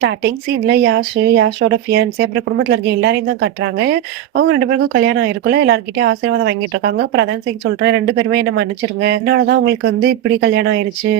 Starting சீனில் யாஷ் யாஷோட ஃபியான்ஸே அப்புறம் குடும்பத்தில் இருக்க எல்லாரையும் தான் காட்டுறாங்க. அவங்க ரெண்டு பேருக்கும் கல்யாணம் ஆயிருக்குல்ல. எல்லாருக்கிட்டே ஆசீர்வாதம் வாங்கிட்டு இருக்காங்க. பிரதான் சிங் சொல்கிறேன் ரெண்டு பேருமே என்ன மன்னிச்சிருங்க. அதனால தான் உங்களுக்கு வந்து இப்படி கல்யாணம் ஆயிடுச்சு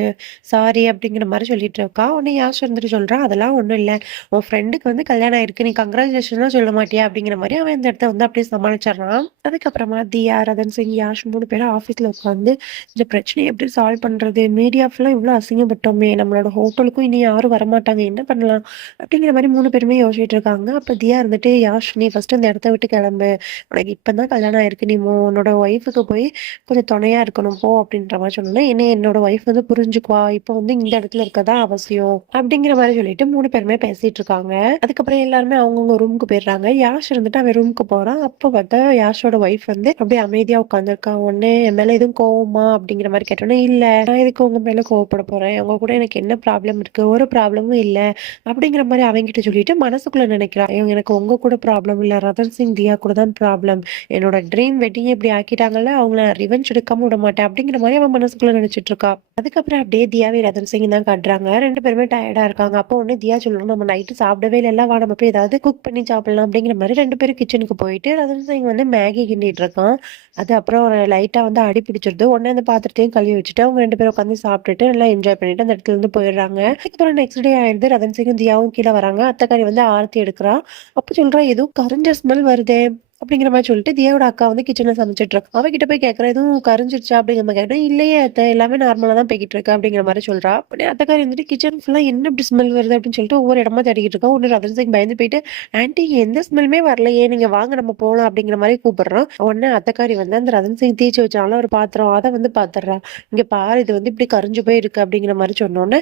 சாரி" அப்படிங்கிற மாதிரி சொல்லிட்டு இருக்கா. உடனே யாஷ் இருந்துட்டு சொல்கிறான் "அதெல்லாம் ஒன்றும் இல்லை உன் ஃப்ரெண்டுக்கு வந்து கல்யாணம் ஆயிருக்கு. நீ கங்க்ராச்சுலேஷன்லாம் சொல்ல மாட்டியா?" அப்படிங்கிற மாதிரி அவன் இந்த இடத்த வந்து அப்படியே சமாளிச்சிடறான் அதுக்கப்புறமா தியா, ரதன் சிங், யாஷ் மூணு பேரும் ஆஃபீஸில் உட்காந்து இந்த பிரச்சனையை எப்படி சால்வ் பண்ணுறது மீடியா ஃபுல்லாக இவ்வளோ அசிங்கப்பட்டோமே! நம்மளோட ஹோட்டலுக்கும் இனி யாரும் வரமாட்டாங்க. என்ன பண்ணலாம்? அப்படிங்கிற மாதிரி மூணு பேருமே யோசிச்சுட்டு இருக்காங்க. அப்போ தியா இருந்துட்டு, "யாஷ் நீ ஃபர்ஸ்ட் இந்த இடத்த விட்டு கிளம்பு. உனக்கு இப்போ தான் கல்யாணம் ஆயிருக்கு. நீ உன்னோட ஒய்ஃபுக்கு போய் கொஞ்சம் துணையா இருக்கணும் போ" அப்படின்ற மாதிரி சொன்னோனே, "என்ன என்னோட ஒய்ஃப் வந்து புரிஞ்சுக்குவா. இப்ப வந்து இந்த இடத்துல இருக்க தான் அவசியம்." அப்படிங்கிற மாதிரி சொல்லிட்டு மூணு பேருமே பேசிட்டு இருக்காங்க. அதுக்கப்புறம் எல்லாருமே அவங்கவுங்க ரூமுக்கு போயிடுறாங்க. யாஷ் இருந்துட்டு அவன் ரூமுக்கு போறான். அப்ப பார்த்தா யாஷோட ஒய்ஃப் வந்து அப்படியே அமைதியா உட்காந்துருக்கா. உடனே "என் மேல எதுவும் கோவமா?" அப்படிங்கிற மாதிரி கேட்டோனே, "இல்ல. நான் இதுக்கு உங்க மேல கோவப்பட போறேன்? அவங்க கூட எனக்கு என்ன ப்ராப்ளம் இருக்கு? ஒரு ப்ராப்ளமும் இல்ல." அப்படிங்கிற மாதிரி அவங்ககிட்ட சொல்லிட்டு மனசுக்குள்ள நினைக்கிறா. "இவங்க எனக்கு உங்க கூட ப்ராப்ளம் இல்ல. ரதன் சிங், தியா கூட தான் ப்ராப்ளம். என்னோட ட்ரீம் வெட்டிங்க இப்படி ஆக்கிட்டாங்கல்ல, அவங்கள ரிவெஞ்ச் எடுக்காம விடமாட்டேன்." அப்படிங்கிற மாதிரி அவன் மனசுக்குள்ள நினைச்சிட்டு இருக்கா. அதுக்கப்புறம் அப்படியே தியாவே ரதன் சிங் தான் காட்டுறாங்க. ரெண்டு பேருமே டயர்டா இருக்காங்க. அப்போ உடனே தியா சொல்லணும் "நம்ம நைட்டு சாப்பிடவே இல்லை வா நம்ம போய் ஏதாவது குக் பண்ணி சாப்பிடலாம்." அப்படிங்கிற மாதிரி ரெண்டு பேரும் கிச்சனுக்கு போயிட்டு ரதன் சிங் வந்து மேகி கிண்டிட்டு இருக்கான். அது அப்புறம் லைட்டா வந்து அடி பிடிச்சிருது. உடனே அந்த பாத்திரத்தையும் கழுவி வச்சுட்டு அவங்க ரெண்டு பேரும் உட்காந்து சாப்பிட்டுட்டு நல்லா என்ஜாய் பண்ணிட்டு அந்த இடத்துல இருந்து போயிடுறாங்க. அதுக்கப்புறம் நெக்ஸ்ட் டே ஆயிடுது. ரதன் சிங்கும், ஆர்த்தியாகவும் கீழ வராங்க. அத்தைக்காரி வந்து ஆர்த்தி எடுக்கிறா. அப்போ சொல்றா, "ஏதோ கரைஞ்ச ஸ்மெல் வருதே." அப்படிங்கிற மாதிரி சொல்லிட்டு தியாவோட அக்கா வந்து கிச்சனில் சமைச்சிட்டு இருக்கா. அவகிட்ட போய் கேட்குற "எதுவும் கரிஞ்சிருச்சா?" அப்படிங்கிற மாதிரி கேட்டா, "இல்லையே அத்தை. எல்லாமே நார்மலாக தான் போய்கிட்டு இருக்கு." அப்படிங்கிற மாதிரி சொல்கிறா அப்படியே அத்தக்காரி வந்துட்டு, "கிச்சன் ஃபுல்லாக என்ன இப்படி ஸ்மெல் வருது?" அப்படின்னு சொல்லிட்டு ஒவ்வொரு இடமா தேடிக்கிட்டு இருக்கோம் ஒன்று ரதன் சிங் பயந்து போயிட்டு, "ஆன்டி எந்த ஸ்மெல்லுமே வரலையே. நீங்கள் வாங்க நம்ம போகலாம் அப்படிங்கிற மாதிரி கூப்பிடுறான். உடனே அத்தக்காரி வந்து அந்த ரதன் சிங் தேய்ச்சு வச்சாலும் ஒரு பாத்திரம், அதை வந்து பார்த்துட்றா இங்கே பாரு இது வந்து இப்படி கரிஞ்சு போய் இருக்கு." அப்படிங்கிற மாதிரி சொன்னோன்னே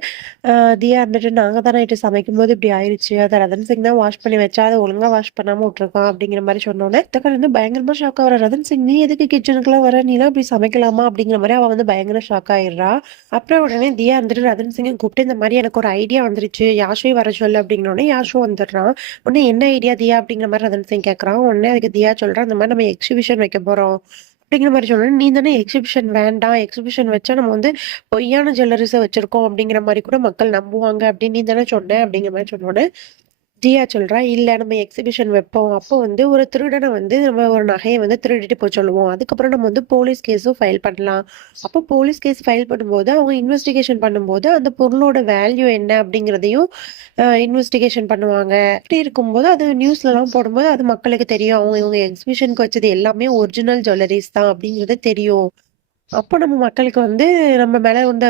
தியா இருந்துட்டு, நாங்கள் தான் நைட்டு சமைக்கும்போது இப்படி ஆயிடுச்சு அதை ரதன் சிங் தான் வாஷ் பண்ணி வச்சா, அதை ஒழுங்காக வாஷ் பண்ணாமல் விட்ருக்கோம் அப்படிங்கிற மாதிரி சொன்னோன்னே அத்தைக்காரி வந்து பயங்கரமா ஷாக் ஆகிற "ரதன் சிங் நீ எதுக்கு கிச்சனுக்குலாம் வர? நீலாம் இப்படி சமைக்கலாமா?" அப்படிங்கிற மாதிரி அவள் வந்து பயங்கர ஷாக் ஆயிடுறா. அப்புறம் உடனே தியா வந்துட்டு ரதன் சிங்கை கூப்பிட்டு, "இந்த மாதிரி எனக்கு ஒரு ஐடியா வந்துருச்சு. யாஷையும் வர சொல்லு." அப்படின்னோனே யாஷும் வந்துடுறான். உடனே, "என்ன ஐடியா தியா?" அப்படிங்கிற மாதிரி ரதன் சிங் கேட்கறான். உடனே அதுக்கு தியா சொல்கிறான் "இந்த மாதிரி நம்ம எக்ஸிபிஷன் வைக்க போகிறோம் அப்படிங்கிற மாதிரி சொல்லணும் "நீ தானே எக்ஸிபிஷன் வேண்டாம். எக்ஸிபிஷன் வச்சா நம்ம வந்து பொய்யான ஜுவல்லரிஸை வச்சிருக்கோம் அப்படிங்கிற மாதிரி கூட மக்கள் நம்புவாங்க அப்படின்னு நீ தானே சொன்ன." அப்படிங்கிற மாதிரி சொன்னோன்னே தியா சொல்கிறா இல்லை நம்ம எக்ஸிபிஷன் வைப்போம். அப்போ வந்து ஒரு திருடனை வந்து நம்ம ஒரு நகையை வந்து திருடிட்டு போய் சொல்லுவோம். அதுக்கப்புறம் நம்ம வந்து போலீஸ் கேஸும் ஃபைல் பண்ணலாம். அப்போ போலீஸ் கேஸ் ஃபைல் பண்ணும்போது, அவங்க இன்வெஸ்டிகேஷன் பண்ணும்போது, அந்த பொருளோட வேல்யூ என்ன அப்படிங்கிறதையும் இன்வெஸ்டிகேஷன் பண்ணுவாங்க. அப்படி இருக்கும்போது அது நியூஸ்லலாம் போடும்போது அது மக்களுக்கு தெரியும். அவங்க இவங்க எக்ஸிபிஷனுக்கு வச்சது எல்லாமே ஒரிஜினல் ஜுவல்லரிஸ் தான் அப்படிங்கிறது தெரியும். அப்போ நம்ம மக்களுக்கு வந்து நம்ம மேல இந்த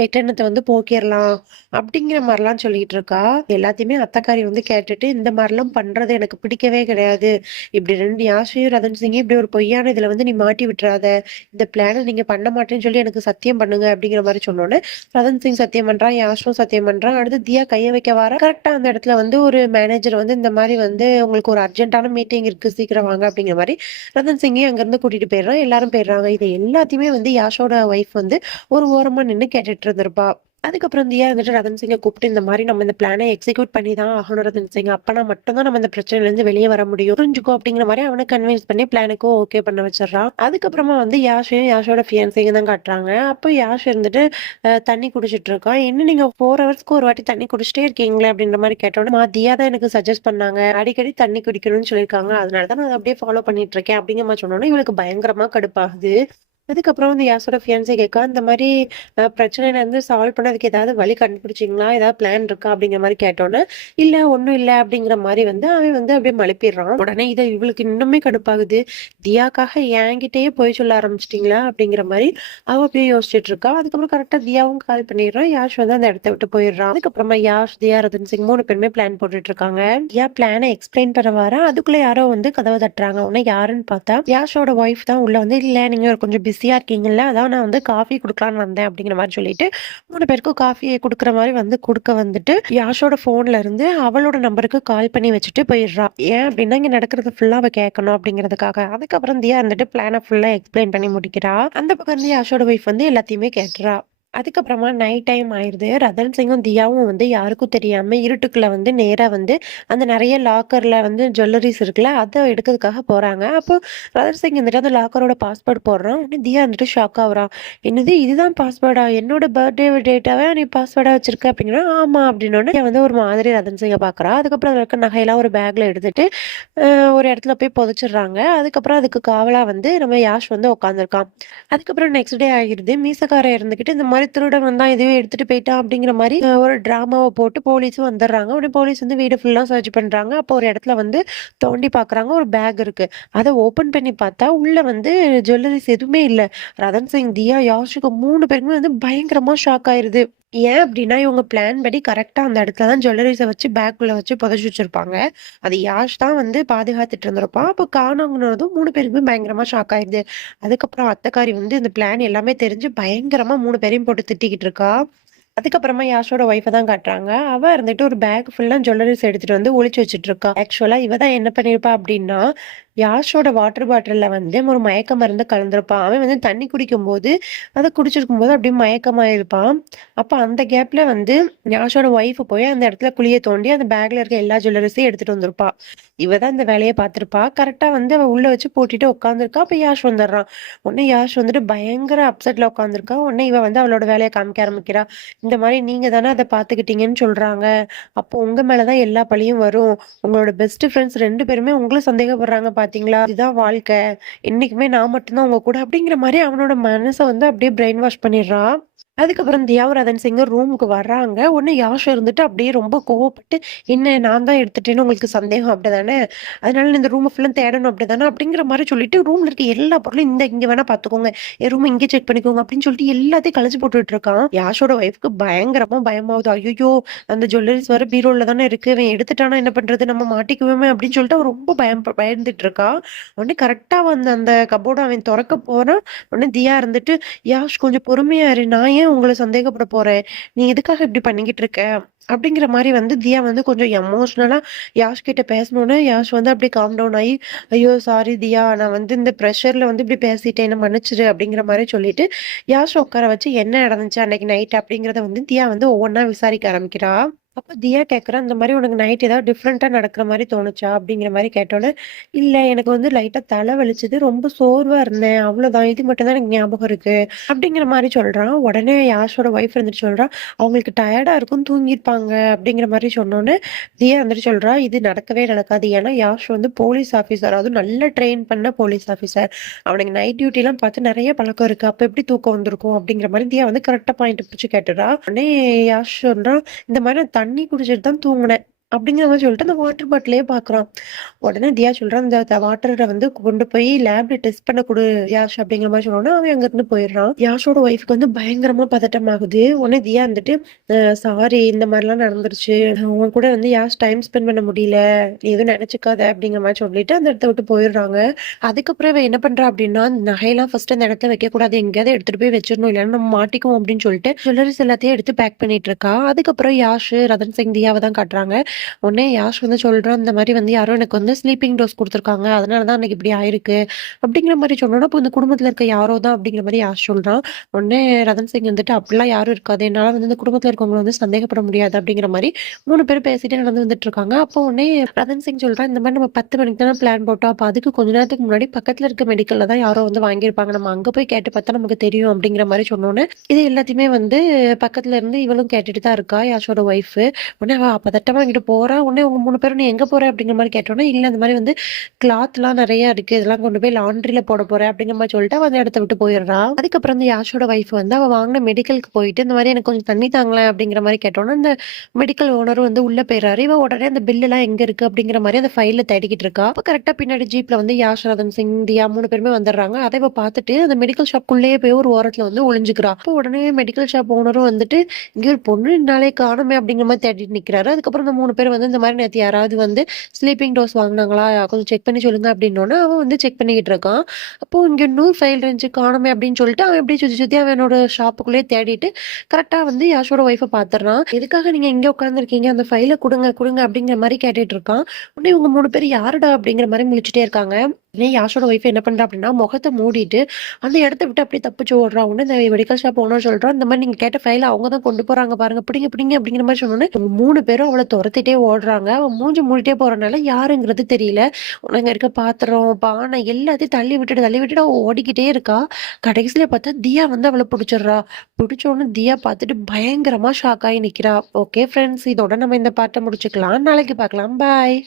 கெட்டெண்ணத்தை வந்து போக்கிடலாம் அப்படிங்கிற மாதிரிலாம் சொல்லிட்டு இருக்கா. எல்லாத்தையுமே அத்தக்காரி வந்து கேட்டுட்டு, "இந்த மாதிரிலாம் பண்றது எனக்கு பிடிக்கவே கிடையாது. இப்படி ரெண்டு யாஷையும், ரதன் சிங்கையும் இப்படி ஒரு பொய்யான இதுல வந்து நீ மாட்டி விட்டுறாத. இந்த பிளான நீங்க பண்ண மாட்டேன்னு சொல்லி எனக்கு சத்தியம் பண்ணுங்க." அப்படிங்கிற மாதிரி சொன்னோனே, ரதன் சிங் சத்தியம் பண்றான். யாஷும் சத்தியம் பண்றான். அடுத்து தியா கைய வைக்க வர கரெக்டாக அந்த இடத்துல வந்து ஒரு மேனேஜர் வந்து, "இந்த மாதிரி வந்து உங்களுக்கு ஒரு அர்ஜென்ட்டான மீட்டிங் இருக்கு. சீக்கிரம் வாங்க." அப்படிங்கிற மாதிரி ரதன் சிங்கையும் அங்கேருந்து கூட்டிட்டு போயிடுறான். எல்லாரும் போயிடுறாங்க. இதை எல்லாத்தையும் வந்து யாஷோட ஒய்ஃப் வந்து ஒரு ஓரமாக நின்று கேட்டுட்டு இருந்திருப்பா. அதுக்கப்புறம் தியா வந்துட்டு ரதன் சிங்கை கூப்பிட்டு, "இந்த மாதிரி நம்ம இந்த பிளானை எக்ஸிக்யூட் பண்ணி தான் ஆகணும் ரதன் சிங். அப்பனா மட்டும்தான் நம்ம இந்த பிரச்சனையிலேருந்து வெளியே வர முடியும். புரிஞ்சுக்கோ." அப்படிங்கிற மாதிரி அவனை கன்வின்ஸ் பண்ணி பிளானுக்கும் ஓகே பண்ண வச்சிடறான் அதுக்கப்புறமா வந்து யாஷையும், யாஷோட ஃபியான்சியும் தான் காட்டுறாங்க. அப்போ யாஷ் இருந்துட்டு தண்ணி குடிச்சிட்டு இருக்கான். "என்ன நீங்க ஃபோர் ஹவர்ஸ்க்கு ஒரு வாட்டி தண்ணி குடிச்சிட்டே இருக்கீங்களே?" அப்படின்ற மாதிரி கேட்டோனே, "மா தியா தான் எனக்கு சஜஸ்ட் பண்ணாங்க. அடிக்கடி தண்ணி குடிக்கணும்னு சொல்லியிருக்காங்க. அதனால தான் நான் அப்படியே ஃபாலோ பண்ணிட்டு இருக்கேன்." அப்படிங்கிற மாதிரி சொன்னோன்னா இவளுக்கு பயங்கரமா கடுப்பாகுது. அதுக்கப்புறம் வந்து யாஷோட ஃபியான்சி கேட்கா, அந்த மாதிரி பிரச்சனையில இருந்து சால்வ் பண்ணதுக்கு ஏதாவது வழி கண்டுபிடிச்சிங்களா ஏதாவது பிளான் இருக்கா?" அப்படிங்கிற மாதிரி கேட்டோன்னே இல்லை ஒன்றும் இல்லை அப்படிங்கிற மாதிரி வந்து அவன் வந்து அப்படியே மழுப்பிடுறான். உடனே இதை இவளுக்கு இன்னுமே கடுப்பாகுது. "தியாக்காக என்கிட்டயே போய் சொல்ல ஆரம்பிச்சிட்டிங்களா அப்படிங்கிற மாதிரி அவ அப்படியே யோசிச்சுட்டு இருக்கா. அதுக்கப்புறம் கரெக்டாக தியாவும் கால் பண்ணிடுறான் யாஷ் வந்து அந்த இடத்த விட்டு போயிடுறான். அதுக்கப்புறமா யாஷ், தியா, ரதன் சிங் மூணு பேருமே பிளான் போட்டுட்டு இருக்காங்க. தியா பிளானை எக்ஸ்பிளைன் பண்ண வரா. அதுக்குள்ள யாரோ வந்து கதவை தட்டுறாங்க. உடனே யாருன்னு பார்த்தா, யாஷோட ஒய்ஃப் தான் உள்ள வந்து, இல்லை நீங்க கொஞ்சம் பிஸியாக இருக்கீங்கல்ல, அதான் நான் வந்து காஃபி கொடுக்கலான்னு வந்தேன்." அப்படிங்கிற மாதிரி சொல்லிட்டு மூணு பேருக்கும் காஃபியை கொடுக்குற மாதிரி வந்து கொடுக்க வந்துட்டு, யாஷோட ஃபோன்ல இருந்து அவளோட நம்பருக்கு கால் பண்ணி வச்சுட்டு போயிடுறா. ஏன் அப்படின்னா, இங்கே நடக்கிறது ஃபுல்லாக அவள் கேட்கணும் அப்படிங்கிறதுக்காக. அதுக்கப்புறம் தியா இருந்துட்டு பிளானை ஃபுல்லாக எக்ஸ்பிளைன் பண்ணி முடிக்கிறா. அந்த பக்கம் இருந்து யாஷோட ஒய்ஃப் வந்து எல்லாத்தையுமே கேட்டுறா. அதுக்கப்புறமா நைட் டைம் ஆயிடுது ரதன் சிங்கும், தியாவும் வந்து யாருக்கும் தெரியாம இருட்டுக்குள்ள வந்து நேராக வந்து அந்த நிறைய லாக்கர்ல வந்து ஜுவல்லரிஸ் இருக்குல்ல, அதை எடுக்கிறதுக்காக போறாங்க. அப்போ ரதன் சிங் வந்துட்டு அந்த லாக்கரோட பாஸ்வேர்டு போடுறான். உடனே தியா வந்துட்டு ஷாக் ஆகுறான் "என்னது இதுதான் பாஸ்வேர்டா? என்னோட பர்த்டே டேட்டாவே நீ பாஸ்வேர்டா வச்சிருக்க?" அப்படின்னா "ஆமா" அப்படின்னோனே வந்து ஒரு மாதிரி ரதன் சிங்கை பார்க்குறா. அதுக்கப்புறம் அதில் இருக்க நகையெல்லாம் ஒரு பேக்ல எடுத்துட்டு ஒரு இடத்துல போய் புதைச்சிடுறாங்க. அதுக்கப்புறம் அதுக்கு காவலா வந்து நம்ம யாஷ் வந்து உட்காந்துருக்கான். அதுக்கப்புறம் நெக்ஸ்ட் டே ஆகிடுது மீசக்காரன் இருந்துகிட்டு இந்த மாதிரி மாரி திருடன் வந்தா இதுவே எடுத்துட்டு போயிட்டான் அப்படிங்கிற மாதிரி ஒரு டிராமாவை போட்டு போலீஸும் வந்துடுறாங்க. உடனே போலீஸ் வந்து வீடு ஃபுல்லா சர்ச் பண்றாங்க. அப்போ ஒரு இடத்துல வந்து தோண்டி பார்க்குறாங்க. ஒரு பேக் இருக்கு. அதை ஓப்பன் பண்ணி பார்த்தா, உள்ள வந்து ஜுவல்லரிஸ் எதுவுமே இல்லை ரதன் சிங், தியா, யாஷுக்கு மூணு பேருக்குமே வந்து பயங்கரமா ஷாக் ஆயிருது. ஏன் அப்படின்னா இவங்க பிளான் படி கரெக்டாக அந்த இடத்துல தான் ஜுவல்லரிஸை வச்சு பேக்குள்ளே வச்சு புதைச்சு வச்சிருப்பாங்க. அது யாஷ் தான் வந்து பாதுகாத்துட்டு இருந்திருப்பான். அப்போ காணவங்கிறதும் மூணு பேருக்குமே பயங்கரமாக ஷாக் ஆயிருது. அதுக்கப்புறம் அத்தக்காரி வந்து இந்த பிளான் எல்லாமே தெரிஞ்சு பயங்கரமாக மூணு பேரையும் போட்டு திட்டிக்கிட்டு இருக்கா. அதுக்கப்புறமா யாஷோட ஒய்ஃபை தான் காட்டுறாங்க. அவ இருந்துட்டு ஒரு பேக் ஃபுல்லா ஜுவல்லரிஸ் எடுத்துட்டு வந்து ஒழிச்சு வச்சுட்டு இருக்கா. ஆக்சுவலா இவ தான் என்ன பண்ணியிருப்பா அப்படின்னா யாஷோட வாட்டர் பாட்டிலில் வந்து ஒரு மயக்க மருந்து கலந்துருப்பான் அவன் வந்து தண்ணி குடிக்கும்போது, அதை குடிச்சிருக்கும் போது அப்படியே மயக்கமாக இருப்பான் அப்போ அந்த கேப்பில் வந்து யாஷோட ஒய்ஃப் போய் அந்த இடத்துல குழியை தோண்டி அந்த பேக்ல இருக்க எல்லா ஜுவல்லரிஸையும் எடுத்துட்டு வந்திருப்பா. இவ தான் இந்த வேலையை பார்த்துருப்பா கரெக்டாக வந்து அவள் உள்ளே வச்சு பூட்டிட்டு உட்காந்துருக்கா அப்போ யாஷ் வந்துடுறான். உடனே யாஷ் வந்துட்டு பயங்கர அப்செட்டில் உட்கார்ந்திருக்கா. உடனே இவ வந்து அவளோட வேலையை காமிக்க ஆரம்பிக்கிறா. இந்த மாதிரி நீங்க தானே அதை பார்த்துக்கிட்டீங்கன்னு சொல்றாங்க. அப்போ உங்கள் மேலே தான் எல்லா பழியும் வரும். உங்களோட பெஸ்ட் ஃப்ரெண்ட்ஸ் ரெண்டு பேருமே உங்களும் சந்தேகப்படுறாங்க பார்த்தீங்களா? இதுதான் வாழ்க்கை. இன்னைக்குமே நான் மட்டும்தான் உங்க கூட அப்படிங்கிற மாதிரி அவனோட மனசை வந்து அப்படியே பிரெயின் வாஷ் பண்ணிடுறான் அதுக்கப்புறம் தியாவராதன் ரதன் ரூமுக்கு வர்றாங்க. உடனே யாஷ் இருந்துட்டு அப்படியே ரொம்ப கோவப்பட்டு, "என்ன நான் தான் எடுத்துட்டேன்னு உங்களுக்கு சந்தேகம் அப்படிதானே? அதனால இந்த ரூம் ஃபுல்லாக தேடணும் அப்படிதானே?" அப்படிங்கிற மாதிரி சொல்லிட்டு ரூம்ல இருக்க எல்லா பொருளும் இந்த இங்க வேணா பார்த்துக்கோங்க. என் ரூம் இங்கே செக் பண்ணிக்கோங்க அப்படின்னு சொல்லிட்டு எல்லாத்தையும் கழிச்சு போட்டுட்டு இருக்கான். யாஷோட ஒய்ஃப்க்கு பயங்கரமா பயமாவுது. ஐயோ அந்த ஜுவல்லரிஸ் வர பீரோல தானே இருக்கு. இவன் எடுத்துட்டானா என்ன பண்றது? நம்ம மாட்டிக்குவோமே!" அப்படின்னு சொல்லிட்டு அவன் ரொம்ப பயம் பயந்துட்டு இருக்கா. உடனே கரெக்டா வந்து அந்த கபோர்டு அவன் திறக்க போறான். உடனே தியா இருந்துட்டு, "யாஷ் கொஞ்சம் பொறுமையா இரு. நான் ஏன் உங்களை சந்தேகப்பட போறேன்? நீ எதுக்காக இப்படி பண்ணிக்கிட்டு இருக்க?" அப்படிங்கிற மாதிரி வந்து தியா வந்து கொஞ்சம் எமோஷ்னலாக யாஷ் கிட்ட பேசணுன்னு யாஷ் வந்து அப்படியே காம் டவுன் ஆகி "ஐயோ! சாரி தியா. நான் வந்து இந்த ப்ரெஷரில் வந்து இப்படி பேசிட்டேன். என்ன மன்னிச்சிடு." அப்படிங்கிற மாதிரி சொல்லிட்டு, யாஷ் உட்கார வச்சு என்ன நடந்துச்சு அன்னைக்கு நைட் அப்படிங்கிறத வந்து தியா வந்து ஒவ்வொன்னா விசாரிக்க ஆரம்பிக்கிறா. அப்ப தியா கேட்கிறா, அந்த மாதிரி உனக்கு நைட் ஏதாவது டிஃப்ரெண்ட்டாக நடக்கிற மாதிரி தோணுச்சா?" அப்படிங்கிற மாதிரி கேட்டோன்னே "இல்ல எனக்கு வந்து லைட்டா தலை வலிச்சது. ரொம்ப சோர்வா இருந்தேன். அவ்வளோதான். இது மட்டும் தான் எனக்கு ஞாபகம் இருக்கு." அப்படிங்கிற மாதிரி சொல்றான். உடனே யாஷோட ஒய்ஃப் இருந்துட்டு சொல்கிறான் "அவங்களுக்கு டயர்டா இருக்கும். தூங்கியிருப்பாங்க." அப்படிங்கிற மாதிரி சொன்னோனே, தியா வந்துட்டு சொல்றா, "இது நடக்கவே நடக்காது. ஏன்னா யாஷ் வந்து போலீஸ் ஆஃபீஸர் அதுவும் நல்லா ட்ரெயின் பண்ண போலீஸ் ஆஃபீஸர் அவனுக்கு நைட் டியூட்டிலாம் பார்த்து நிறைய பழக்கம் இருக்கு. அப்ப எப்படி தூக்கம் வந்திருக்கும்?" அப்படிங்கிற மாதிரி தியா வந்து கரெக்டாக பாயிண்ட் பிடிச்சு கேட்டுறா. உடனே யாஷ் சொல்றான், "இந்த மாதிரி நான் தண்ணி குடிச்சிட்டு தான் தூங்கினேன். அப்படிங்கிற மாதிரி சொல்லிட்டு அந்த வாட்டர் பாட்டிலே பார்க்குறான். உடனே தியா சொல்கிறான் அந்த வாட்டரை வந்து கொண்டு போய் லேப்ல டெஸ்ட் பண்ண கொடு யாஷ்." அப்படிங்கிற மாதிரி சொன்னோனே, அவன் அங்கருந்து போயிடுறான். யாஷோட ஒய்ஃபுக்கு வந்து பயங்கரமா பதட்டமாகுது. உடனே தியா வந்துட்டு, சாரி இந்த மாதிரிலாம் நடந்துருச்சு. உன் கூட வந்து யாஷ் டைம் ஸ்பெண்ட் பண்ண முடியல. நீ எதுவும் நினச்சிக்காத அப்படிங்கிற மாதிரி சொல்லிட்டு அந்த இடத்த விட்டு போயிடுறாங்க. அதுக்கப்புறம் இவன் என்ன பண்றா அப்படின்னா, நகையெல்லாம் ஃபர்ஸ்ட் அந்த இடத்துல வைக்கக்கூடாது. எங்கேயாவது எடுத்துட்டு போய் வச்சிடணும் இல்லைன்னா நம்ம மாட்டிக்குவோம் அப்படின்னு சொல்லிட்டு, ஜுவல்லரிஸ் எல்லாத்தையும் எடுத்து பேக் பண்ணிட்டு இருக்கா. அதுக்கப்புறம் யாஷ், ரதன் சிங், தியாவை தான் காட்டுறாங்க. உடனே யாஷ் வந்து சொல்றான், "இந்த மாதிரி வந்து யாரோ எனக்கு வந்து ஸ்லீப்பிங் டோஸ் கொடுத்துருக்காங்க அதனால தான் எனக்கு இப்படி ஆயிருக்கு." அப்படிங்கிற மாதிரி சொன்னோனே, அப்போ இந்த குடும்பத்துல இருக்க யாரோ தான் அப்படிங்கிற மாதிரி யாஷ் சொல்றான். உடனே ரதன் சிங் வந்துட்டு, "அப்படிலாம் யாரும் இருக்காது. என்னால வந்து இந்த குடும்பத்துல இருக்கவங்களை வந்து சந்தேகப்பட முடியாது." அப்படிங்கிற மாரி 3 பேரும் பேசிட்டே நடந்து வந்துட்டு இருக்காங்க. அப்போ உடனே ரதன் சிங் சொல்றான், "இந்த மாதிரி நம்ம 10 மணிக்கு தானே பிளான் போட்டோம். அப்போ அதுக்கு கொஞ்ச நேரத்துக்கு முன்னாடி பக்கத்துல இருக்க மெடிக்கலில் தான் யாரோ வந்து வாங்கியிருப்பாங்க. நம்ம அங்க போய் கேட்டு பார்த்தா நமக்கு தெரியும்." அப்படிங்கிற மாதிரி சொன்னோனே, இது எல்லாத்தையுமே வந்து பக்கத்துல இருந்து இவளும் கேட்டுட்டு தான் இருக்கா, யாஷோட ஒய்ஃப். உடனே அவ பதட்டமா இங்கிட்டு போகிறா உடனே "உங்க 3 பேரும் நீ எங்க போற?" அப்படிங்கிற மாதிரி கேட்டோனே, "இல்ல இந்த மாதிரி வந்து கிளாத்லாம் நிறைய இருக்கு. இதெல்லாம் கொண்டு போய் லாண்ட்ரில போட போகிறேன் அப்படிங்கிற மாதிரி சொல்லிட்டு அவன் அந்த இடத்த விட்டு போயிடுறா. அதுக்கப்புறம் இந்த யாஷோட ஒய்ஃப் வந்து அவ வாங்கின மெடிக்கலுக்கு போயிட்டு, "இந்த மாதிரி எனக்கு கொஞ்சம் தண்ணி தாங்களேன்." அப்படிங்கிற மாதிரி கேட்டோனே, அந்த மெடிக்கல் ஓனரும் வந்து உள்ள போயிடுறாரு இவன் உடனே அந்த பில்லுலாம் எங்க இருக்கு அப்படிங்கிற மாதிரி அந்த ஃபைலில் தேடிக்கிட்டு இருக்கா. அப்ப கரெக்டாக பின்னாடி ஜீப்ல வந்து யாஷரதன் சிங், தியா மூணு பேருமே வந்துடுறாங்க. அதை இவ பார்த்துட்டு அந்த மெடிக்கல் ஷாப்க்குள்ளேயே போய் ஒரு ஓரத்துல வந்து ஒளிஞ்சுக்கிறா. அப்போ உடனே மெடிக்கல் ஷாப் ஓனரும் வந்துட்டு, இங்கே ஒரு பொண்ணு நாளே காணுமே அப்படிங்கிற மாதிரி தேடிட்டு நிக்கிறாரு. அதுக்கப்புறம் இந்த மூணு பேர் வந்து இந்த மாதிரி நேற்று யாராவது வந்து ஸ்லீப்பிங் டோஸ் வாங்கினாங்களா? கொஞ்சம் செக் பண்ணி சொல்லுங்க அப்படின்னோடனே அவன் வந்து செக் பண்ணிக்கிட்டு இருக்கான். அப்போது இங்கே இன்னொரு ஃபைல் இருந்துச்சு காணுமே அப்படின்னு சொல்லிட்டு அவன் எப்படி சுற்றி சுற்றி அவனோட ஷாப்புக்குள்ளேயே தேடிட்டு கரெக்டாக வந்து யாஷோட ஒய்ஃபை பார்த்துறான் எதுக்காக நீங்கள் இங்கே உட்காந்துருக்கீங்க அந்த ஃபைலை கொடுங்க கொடுங்க அப்படிங்கிற மாதிரி கேட்டுட்டு இருக்கான். உடனே இவங்க மூணு பேர் யாருடா அப்படிங்கிற மாதிரி முழிச்சிட்டே இருக்காங்க. உடனே யாஷோட ஒய்ஃப் என்ன பண்ணுறா அப்படின்னா முகத்தை மூடிட்டு அந்த இடத்த விட்டு அப்படியே தப்பிச்சு ஓடுறா. உடனே இந்த மெடிக்கல் ஷாப் ஓனர் சொல்கிறான் இந்த மாதிரி நீங்கள் கேட்ட ஃபைலை அவங்க தான் கொண்டு போகிறாங்க பாருங்க. பிடிங்க பிடிங்க அப்படிங்கிற மாதிரி சொன்னோன்னே மூணு பேரும் அவளை துரத்திட்டே ஓடுறாங்க. அவன் மூஞ்சி மூடிட்டே போகிறனால யாருங்கிறது தெரியல. உனங்க இருக்க பாத்திரம் பானை எல்லாத்தையும் தள்ளி விட்டுட்டு தள்ளி விட்டுட்டு அவள் ஓடிக்கிட்டே இருக்கா. கடைசியில் பார்த்தா தியா வந்து அவளை பிடிச்சிடுறா. பிடிச்ச உடனே தியா பார்த்துட்டு பயங்கரமாக ஷாக் ஆகி நிற்கிறா ஓகே ஃப்ரெண்ட்ஸ் இதோட நம்ம இந்த பாட்டை முடிச்சுக்கலாம். நாளைக்கு பார்க்கலாம். பாய்